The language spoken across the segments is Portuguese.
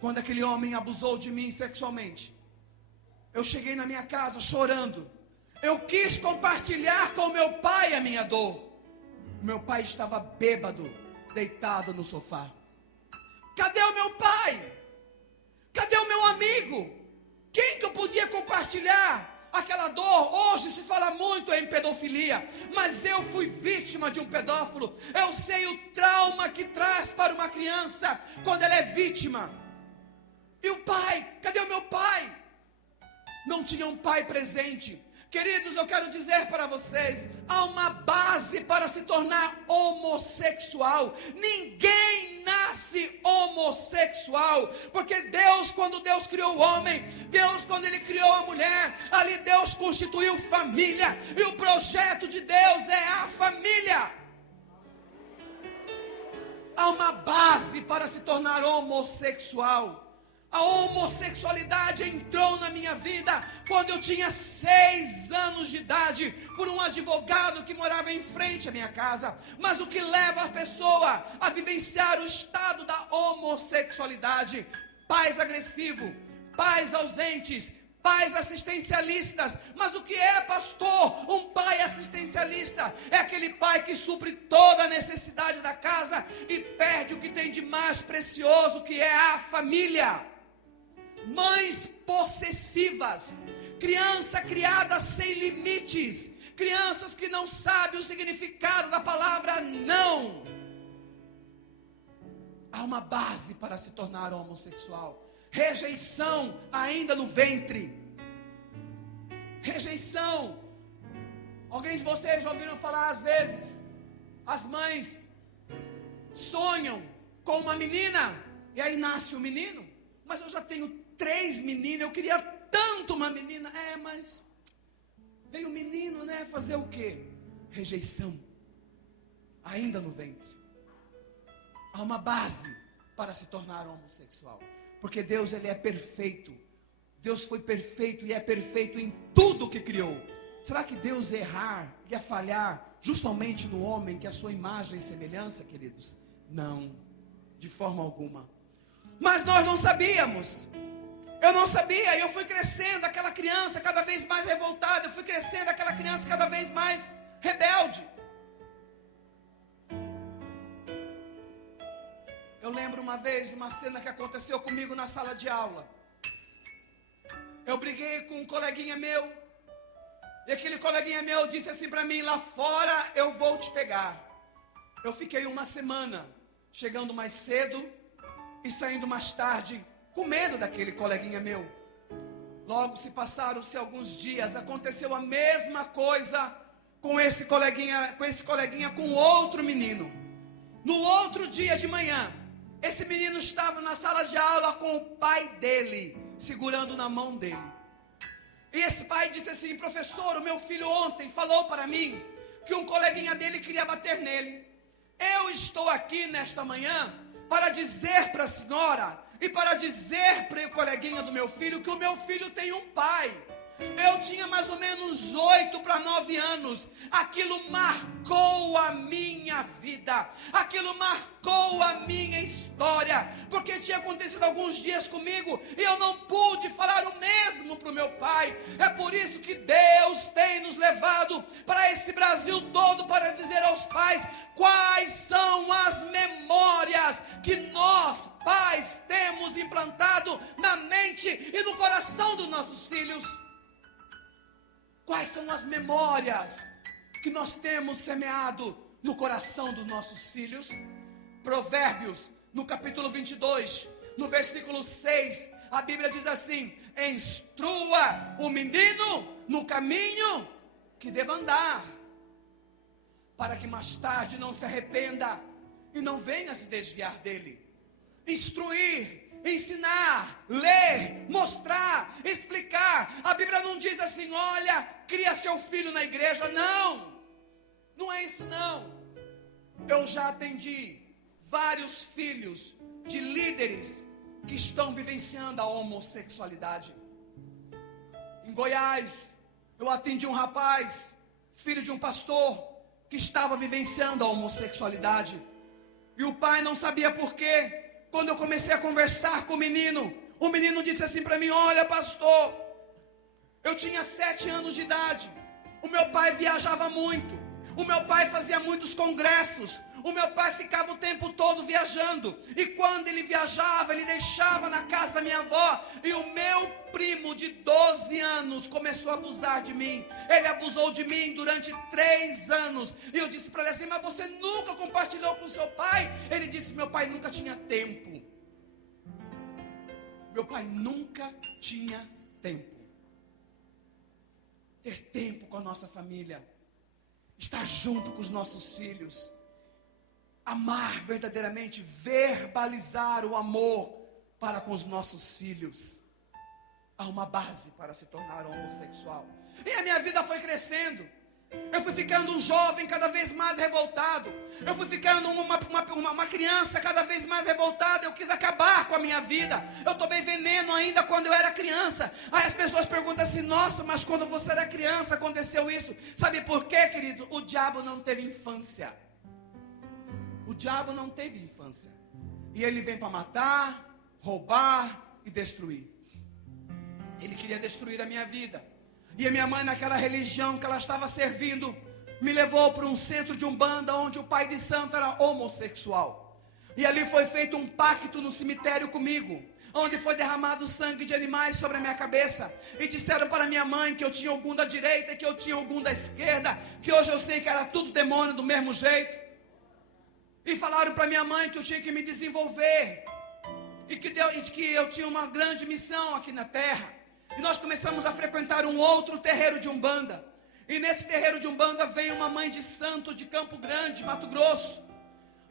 quando aquele homem abusou de mim sexualmente, eu cheguei na minha casa chorando. Eu quis compartilhar com meu pai a minha dor. Meu pai estava bêbado, deitado no sofá. Cadê o meu pai? Cadê o meu amigo? Quem que eu podia compartilhar aquela dor? Hoje se fala muito em pedofilia, mas eu fui vítima de um pedófilo. Eu sei o trauma que traz para uma criança quando ela é vítima. E o pai? Cadê o meu pai? Não tinha um pai presente. Queridos, eu quero dizer para vocês, há uma base para se tornar homossexual. Ninguém nasce homossexual, porque Deus, quando Deus criou o homem, Deus, quando Ele criou a mulher, ali Deus constituiu família, e o projeto de Deus é a família. Há uma base para se tornar homossexual. A homossexualidade entrou na minha vida quando eu tinha 6 anos de idade, por um advogado que morava em frente à minha casa. Mas o que leva a pessoa a vivenciar o estado da homossexualidade? Pais agressivos, pais ausentes, pais assistencialistas. Mas o que é, pastor, um pai assistencialista? É aquele pai que supre toda a necessidade da casa e perde o que tem de mais precioso, que é a família. Mães possessivas, criança criada sem limites, crianças que não sabem o significado da palavra não. Há uma base para se tornar homossexual. Rejeição ainda no ventre. Rejeição. Alguém de vocês já ouviram falar às vezes, as mães sonham com uma menina e aí nasce um menino? Mas eu já tenho 3 meninas, eu queria tanto uma menina. Mas veio um menino, né? Fazer o quê? Rejeição. Ainda no ventre. Há uma base para se tornar homossexual. Porque Deus, Ele é perfeito. Deus foi perfeito e é perfeito em tudo que criou. Será que Deus ia errar, ia falhar justamente no homem, que é a sua imagem e semelhança, queridos? Não, de forma alguma. Mas nós não sabíamos. Eu não sabia, e eu fui crescendo, aquela criança cada vez mais revoltada. Eu fui crescendo, aquela criança cada vez mais rebelde. Eu lembro uma vez, uma cena que aconteceu comigo na sala de aula. Eu briguei com um coleguinha meu, e aquele coleguinha meu disse assim para mim: lá fora eu vou te pegar. Eu fiquei uma semana, chegando mais cedo e saindo mais tarde, com medo daquele coleguinha meu. Logo se passaram-se alguns dias, aconteceu a mesma coisa com esse coleguinha com outro menino. No outro dia de manhã, esse menino estava na sala de aula com o pai dele, segurando na mão dele. E esse pai disse assim: professor, o meu filho ontem falou para mim que um coleguinha dele queria bater nele. Eu estou aqui nesta manhã para dizer para a senhora e para dizer para o coleguinha do meu filho que o meu filho tem um pai. Eu tinha mais ou menos 8 para 9 anos. Aquilo marcou a minha vida. Aquilo marcou a minha história. Porque tinha acontecido alguns dias comigo e eu não pude falar o mesmo para o meu pai. É por isso que Deus tem nos levado para esse Brasil todo para dizer aos pais quais são as memórias que nós, pais, temos implantado na mente e no coração dos nossos filhos. Quais são as memórias que nós temos semeado no coração dos nossos filhos? Provérbios, no capítulo 22, no versículo 6, a Bíblia diz assim: instrua o menino no caminho que deva andar, para que mais tarde não se arrependa e não venha se desviar dele. Instruir, ensinar, ler, mostrar, explicar. A Bíblia não diz assim: olha, cria seu filho na igreja. Não é isso não. Eu já atendi vários filhos de líderes que estão vivenciando a homossexualidade. Em Goiás, eu atendi um rapaz, filho de um pastor, que estava vivenciando a homossexualidade. E o pai não sabia por quê. quando eu comecei a conversar com o menino disse assim para mim: olha, pastor, eu tinha 7 anos de idade, o meu pai viajava muito, o meu pai fazia muitos congressos, o meu pai ficava o tempo todo viajando, e quando ele viajava, ele deixava na casa da minha avó, e o meu primo de 12 anos começou a abusar de mim. Ele abusou de mim durante 3 anos, e eu disse para ele assim: mas você nunca compartilhou com seu pai? Ele disse: meu pai nunca tinha tempo. Meu pai nunca tinha tempo. Ter tempo com a nossa família, estar junto com os nossos filhos, amar verdadeiramente, verbalizar o amor para com os nossos filhos. Há uma base para se tornar homossexual. E a minha vida foi crescendo. Eu fui ficando um jovem cada vez mais revoltado. Eu fui ficando uma criança cada vez mais revoltada. Eu quis acabar com a minha vida. Eu tomei veneno ainda quando eu era criança. Aí as pessoas perguntam assim: nossa, mas quando você era criança aconteceu isso. Sabe por quê, querido? O diabo não teve infância. O diabo não teve infância. E ele vem para matar, roubar e destruir. Ele queria destruir a minha vida. E a minha mãe, naquela religião que ela estava servindo, me levou para um centro de umbanda, onde o pai de santo era homossexual. E ali foi feito um pacto no cemitério comigo, onde foi derramado sangue de animais sobre a minha cabeça. E disseram para minha mãe que eu tinha algum da direita e que eu tinha algum da esquerda, que hoje eu sei que era tudo demônio do mesmo jeito. E falaram para minha mãe que eu tinha que me desenvolver, e que eu tinha uma grande missão aqui na terra. E nós começamos a frequentar um outro terreiro de umbanda. E nesse terreiro de umbanda veio uma mãe de santo de Campo Grande, Mato Grosso.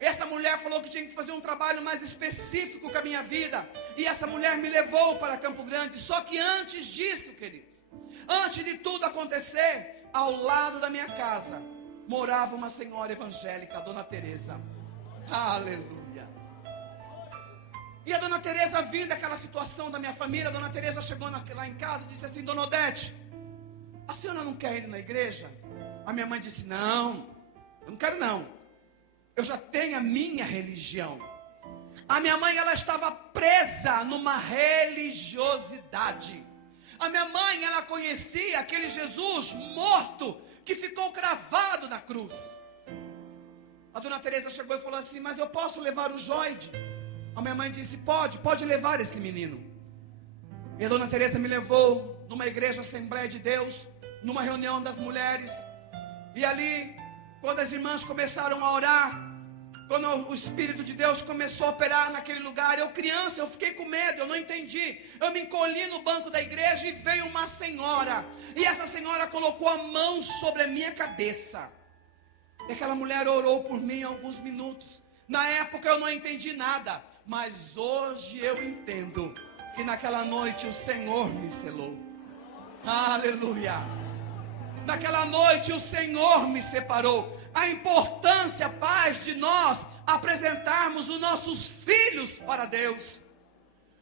E essa mulher falou que tinha que fazer um trabalho mais específico com a minha vida. E essa mulher me levou para Campo Grande. Só que antes disso, queridos, antes de tudo acontecer, ao lado da minha casa morava uma senhora evangélica, a Dona Teresa. Aleluia. E a Dona Teresa, vindo daquela situação da minha família, a Dona Teresa chegou lá em casa e disse assim: Dona Odete, a senhora não quer ir na igreja? A minha mãe disse: não, eu não quero não. Eu já tenho a minha religião. A minha mãe, ela estava presa numa religiosidade. A minha mãe, ela conhecia aquele Jesus morto que ficou cravado na cruz. A Dona Teresa chegou e falou assim: mas eu posso levar o Joide? A minha mãe disse: pode levar esse menino. E a Dona Teresa me levou numa igreja Assembleia de Deus, numa reunião das mulheres. E ali, quando as irmãs começaram a orar, quando o Espírito de Deus começou a operar naquele lugar, eu criança, eu fiquei com medo, eu não entendi. Eu me encolhi no banco da igreja e veio uma senhora. E essa senhora colocou a mão sobre a minha cabeça. E aquela mulher orou por mim alguns minutos. Na época eu não entendi nada, mas hoje eu entendo que naquela noite o Senhor me selou. Aleluia! Naquela noite o Senhor me separou. A importância, paz, de nós apresentarmos os nossos filhos para Deus.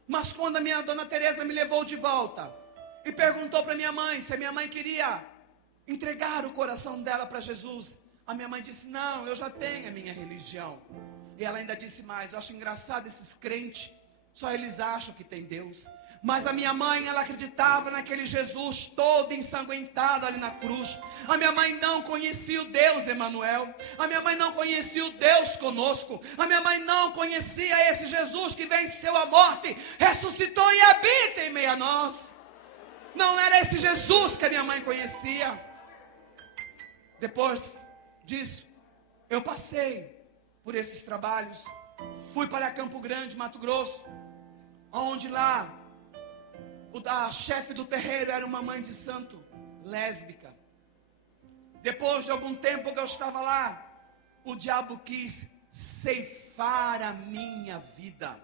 Mas quando a minha Dona Teresa me levou de volta e perguntou para minha mãe se a minha mãe queria entregar o coração dela para Jesus, a minha mãe disse: não, eu já tenho a minha religião. E ela ainda disse mais: eu acho engraçado esses crentes, só eles acham que tem Deus. Mas a minha mãe, ela acreditava naquele Jesus todo ensanguentado ali na cruz. A minha mãe não conhecia o Deus Emanuel. A minha mãe não conhecia o Deus conosco. A minha mãe não conhecia esse Jesus que venceu a morte, ressuscitou e habita em meio a nós. Não era esse Jesus que a minha mãe conhecia. Depois disso, eu passei por esses trabalhos, fui para Campo Grande, Mato Grosso, onde lá a chefe do terreiro era uma mãe de santo lésbica. Depois de algum tempo que eu estava lá, o diabo quis ceifar a minha vida.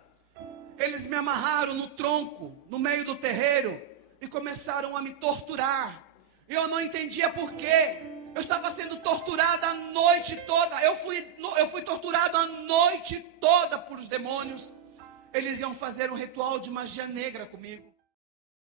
Eles me amarraram no tronco, no meio do terreiro, e começaram a me torturar. Eu não entendia por quê. Eu estava sendo torturado a noite toda. Eu fui torturado a noite toda por os demônios. Eles iam fazer um ritual de magia negra comigo.